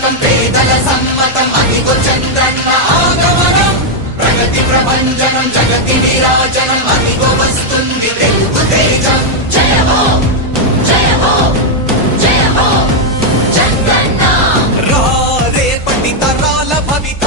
సమ్మతం పేదల సమ్మతం అదిగో చంద్రన్న ఆగమనం. ప్రగతి ప్రభంజనం జగతి విరాజనం అదిగో వస్తుంది తెలుగు తేజం. జయమో జయమో జయమో చంద్రన్న. రేపటి తరాల భవిత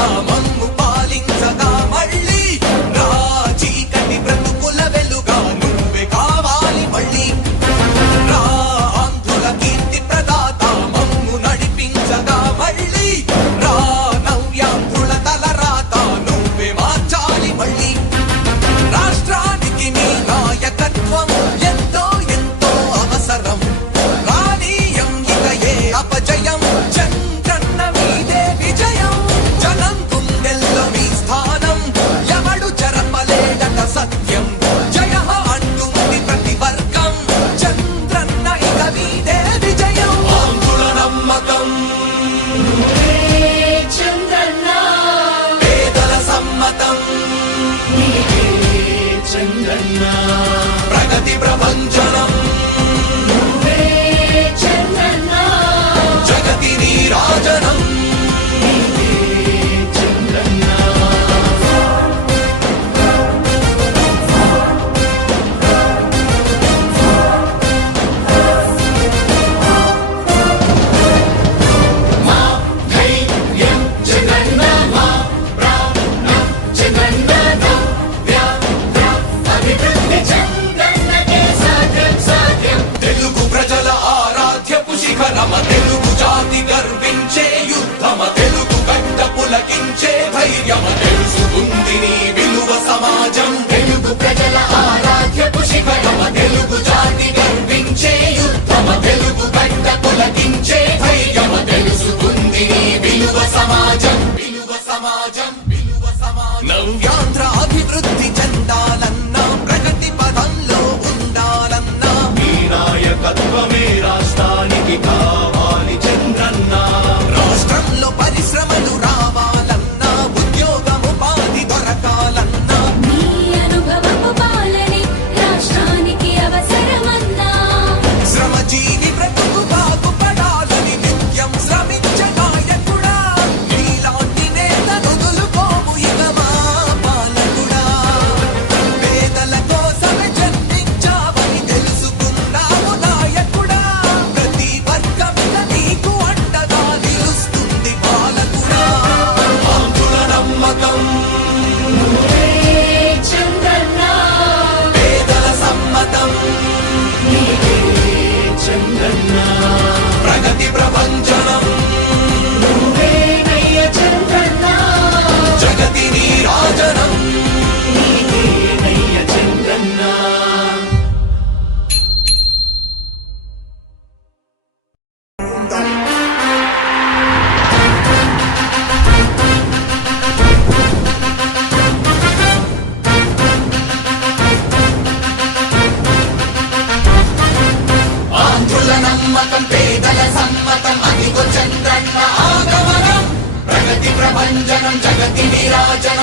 జగతి నీరాజన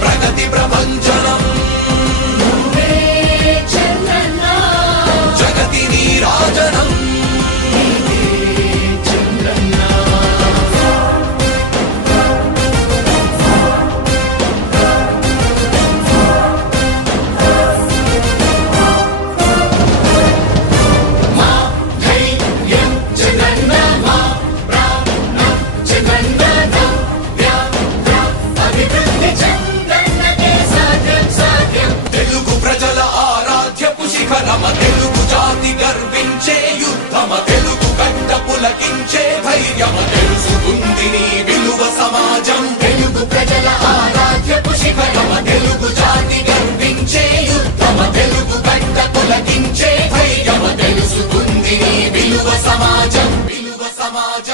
ప్రగతి ప్రపంచం